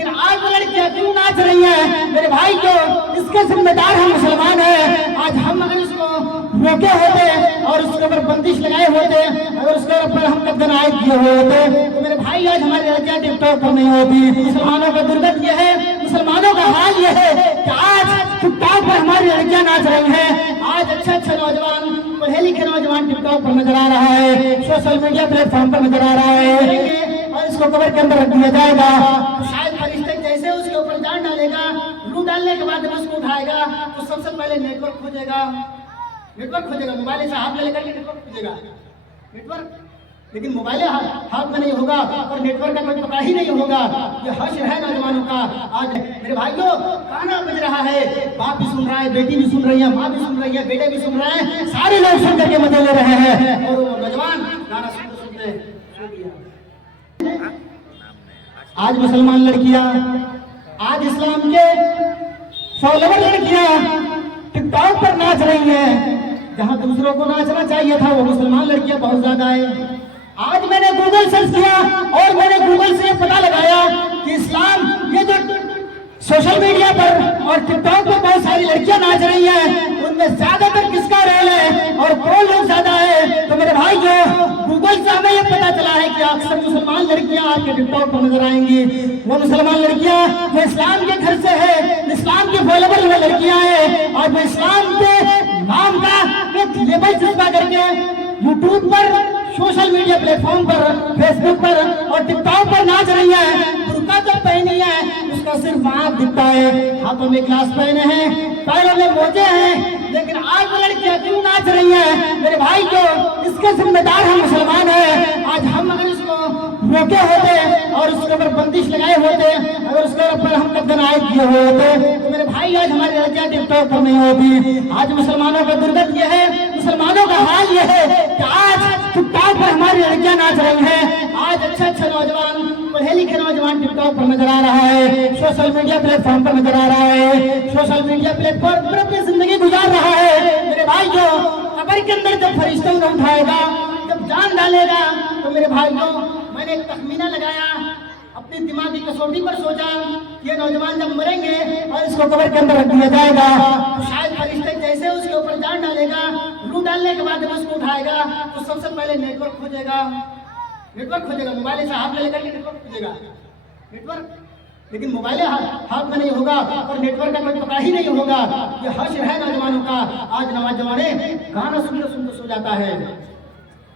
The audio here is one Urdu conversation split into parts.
لیکن آج وہ لڑکیاں کیوں ناچ رہی ہیں میرے بھائی؟ جو اس کے ذمہ دار ہم مسلمان ہیں. آج ہم اگر اس کو روکے ہوتے اور اس کے اوپر بندش لگائے ہوتے، اگر اس کے اوپر ہم قدم عائد کیے ہوئے ہوتے تو میرے بھائی آج ہماری لڑکیاں ٹک ٹاک پر نہیں ہوتی. مسلمانوں کا درگت یہ ہے، مسلمانوں کا حال یہ ہے کہ آج ٹک ٹاک پر ہماری لڑکیاں ناچ رہی ہیں. آج اچھا نوجوان، پڑھے لکھے نوجوان ٹک ٹاک پر نظر آ رہا ہے، سوشل میڈیا پلیٹ فارم پر نظر آ رہا ہے، اور اس کو کور کے اندر رکھ دیا جائے گا. شاید فرشتے جیسے اس کے اوپر جان ڈالے گا، روح ڈالنے کے بعد جب اس کو اٹھائے گا تو سب سے پہلے نیٹ ورک کھوجے گا، موبائل سے ہاتھ میں لے کر کے نیٹ ورک کھوجے گا، لیکن موبائل ہاتھ میں نہیں ہوگا اور نیٹ ورک کا کوئی پتہ ہی نہیں ہوگا. یہ حشر ہے نوجوانوں کا. آج میرے بھائیوں گانا بج رہا ہے، باپ بھی سن رہا ہے، بیٹی بھی سن رہی ہے، ماں بھی سن رہی ہے، بیٹے بھی سن رہے ہیں، سارے لوگ سن کر کے مزے لے رہے ہیں، اور وہ نوجوان گانا سنتے سو گیا. آج مسلمان لڑکیاں، آج اسلام کے فالوور لڑکیاں ٹک ٹاک پر ناچ رہی ہیں. جہاں دوسروں کو ناچنا چاہیے تھا وہ مسلمان لڑکیاں بہت زیادہ ہیں. آج میں نے گوگل سرچ کیا اور میں نے گوگل سے پتہ لگایا کہ اسلام، یہ جو سوشل میڈیا پر اور ٹک ٹاک پر بہت ساری لڑکیاں ناچ رہی ہیں، ان میں زیادہ تر کس کا رول ہے اور کون لوگ زیادہ ہے؟ تو میرے بھائی جو گوگل سے ہمیں یہ پتا چلا ہے کہ اکثر مسلمان لڑکیاں آپ کے ٹک ٹاک پر نظر آئیں گی. وہ مسلمان لڑکیاں جو اسلام کے گھر سے ہے، اسلام کے فالوور میں لڑکیاں ہیں، اور وہ اسلام کے نام کا ایک لیبل چسپا کر کے یوٹیوب پر، سوشل میڈیا پلیٹ فارم پر، فیس بک پر اور ٹک ٹاک پر ناچ رہی ہیں. برقع جب پہنی ہے اس کا صرف ہاتھ دکھتا ہے، ہاتھوں میں گلاس پہنے ہیں، پیروں میں موزے ہیں، لیکن آج وہ لڑکیاں کیوں ناچ رہی ہیں میرے بھائی؟ جو اس کے ذمہ دار ہم مسلمان ہیں. آج ہم اگر اس کو روکے ہوتے اور اس کے اوپر بندش لگائے ہوتے، اگر اس کے اوپر ہم قدم عائد کیے ہوئے ہوتے تو میرے بھائی آج ہماری لڑکیاں ٹک ٹاک پر نہیں ہوتی. آج مسلمانوں کا درگت یہ ہے، مسلمانوں کا حال یہ ہے کہ آج ٹک ٹاک پر ہماری لڑکیاں ناچ رہی ہیں. آج اچھا نوجوان، پڑھے لکھے نوجوان ٹک ٹاک پر نظر آ رہا ہے، سوشل میڈیا پلیٹ فارم پر نظر آ رہا ہے، سوشل میڈیا پلیٹ فارم پر اپنی زندگی گزار رہا ہے. میرے بھائی جو قبر کے اندر جب فرشتوں کو اٹھائے گا، جب جان ڈالے گا تو میرے بھائیوں میں نے ایک تخمینہ لگایا، اپنی دماغی کسوٹی پر سوچا یہ نوجوان جب مریں گے اور اس کو قبر کے اندر رکھ دیا جائے گا تو شاید فرشتے جیسے اس کے اوپر جان ڈالے گا، روح ڈالنے کے بعد جب اس کو اٹھائے گا تو سب سے پہلے نیٹ ورک کھوجے گا، موبائل سے ہاتھ میں لے کر کے نیٹ ورک کھوجے گا، لیکن موبائل ہاتھ میں نہیں ہوگا اور نیٹ ورک کا کوئی پتہ ہی نہیں ہوگا. یہ حشر ہے نوجوانوں کا. آج نوجوانے گانا سنتے سو جاتا ہے،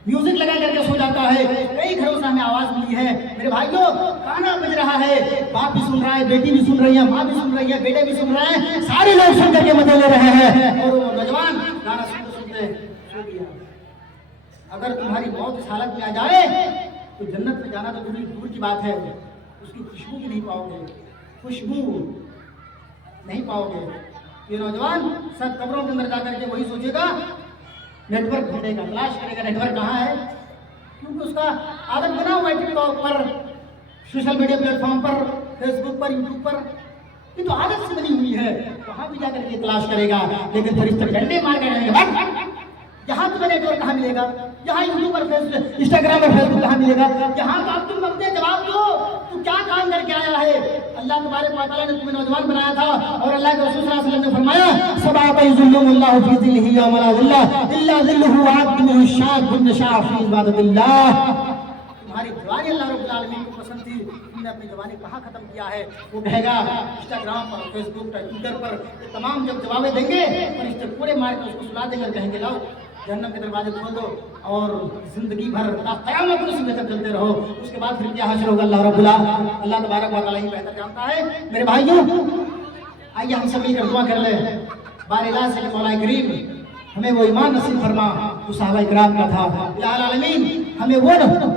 میوزک لگا کر کے سو جاتا ہے. کئی گھروں سے ہمیں آواز ملی ہے میرے بھائیوں، گانا بج رہا ہے، باپ بھی سن رہا ہے، بیٹی بھی سن رہی ہے، ماں بھی سن رہی ہے، بیٹے بھی سن رہے ہیں، سارے لوگ سن کر کے مزے لے رہے ہیں، اور وہ نوجوان گانا سنتے سو گیا. اگر تمہاری موت اس حالت میں آ جائے تو جنت میں جانا تو دور کی بات ہے، اس کی خوشبو بھی نہیں پاؤ گے، خوشبو نہیں پاؤ گے. یہ نوجوان سب قبروں کے اندر جا کر کے وہی سوچے گا، نیٹ ورک ڈھونڈے گا، تلاش کرے گا نیٹ ورک کہاں ہے، کیونکہ اس کا عادت بنا ہوا ہے ٹک ٹاک پر، سوشل میڈیا پلیٹ فارم پر، فیس بک پر، یوٹیوب پر. یہ تو عادت سے بنی ہوئی ہے، وہاں بھی جا کر کے تلاش کرے گا. لیکن فرشتے ڈنڈے مار کر رہیں گے، یہاں تمہیں نیٹ ورک کہاں ملے گا، یہاں یوٹیوب پر، انسٹاگرام پر، فیس بک کہاں ملے گا، یہاں تو اب تم اپنے جواب دو، تو کیا کام کر کے آیا ہے. اللہ تبارک و تعالیٰ نے تمہیں نوجوان بنایا تھا اور اللہ کے رسول صلی اللہ علیہ وسلم نے فرمایا سبعۃ یظلهم اللہ فی ظلہ یوم لا ظل الا ظلہ وعبد شاب النشاء فی عبادۃ اللہ. تمہاری جوانی اللہ رب العالمین کو پسند تھی، تم نے اپنی جوانی کہاں ختم کیا ہے. وہ کہے گا انسٹاگرام پر، فیس بک پر، ٹویٹر پر، یہ تمام جب جوابیں دیں گے فرشتے پورے مار کے اس کو سلا دیں گے، کہیں گے لاؤ جہنم کے دروازے کھول دو اور زندگی بھر قیامت اسی میں تک چلتے رہو. اس کے بعد پھر کیا حشر ہوگا اللہ رب العالمین، اللہ تبارک و تعالیٰ ہی بہتر جانتا ہے. میرے بھائیوں آئیے ہم سب مل کر دعا کر لیں، بار الہ سے کہ مولا کریم ہمیں وہ ایمان نصیب فرما جو صحابہ کرام کا تھا. الہ العالمین ہمیں وہ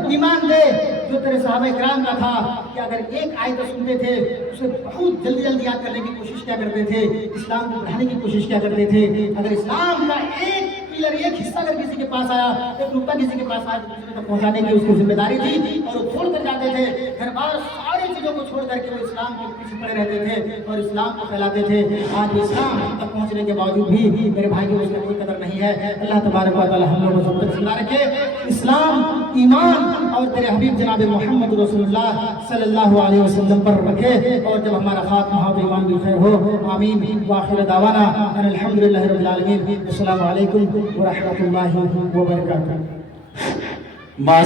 ایمان دے جو تیرے صحابہ کرام کا تھا کہ اگر ایک آیت سنتے تھے اسے بہت جلدی یاد کرنے کی کوشش کیا کرتے تھے، اسلام کو بڑھانے کی کوشش کیا کرتے تھے. اگر اسلام کا ایک ایک حصہ اگر کسی کے پاس آیا، ایک نقطہ کسی کے پاس آیا تو دوسرے تک پہنچانے کی اس کی ذمہ داری تھی اور وہ چھوڑ کر جاتے تھے. گھر بار سارے چیزوں کو چھوڑ کر کے وہ اسلام کے پیچھے پڑے رہتے تھے اور اسلام کو پھیلاتے تھے. آج وہ اسلام تک پہنچنے کے باوجود بھی میرے بھائی کو اس کی کوئی قدر نہیں ہے. اللہ تبارک و تعالی ہم لوگوں کو سب تک زندہ رکھے. اسلام ایمان اور تیرے حبیب جناب محمد رسول اللہ صلی اللہ علیہ وسلم پر رکھے, اور جب ہمارا خاتمہ ہو تو ایمان بھی خیر ہو. آمین. وآخر دعوانا ان الحمدللہ رب العالمین. السلام علیکم ورحمۃ اللہ وبرکاتہ.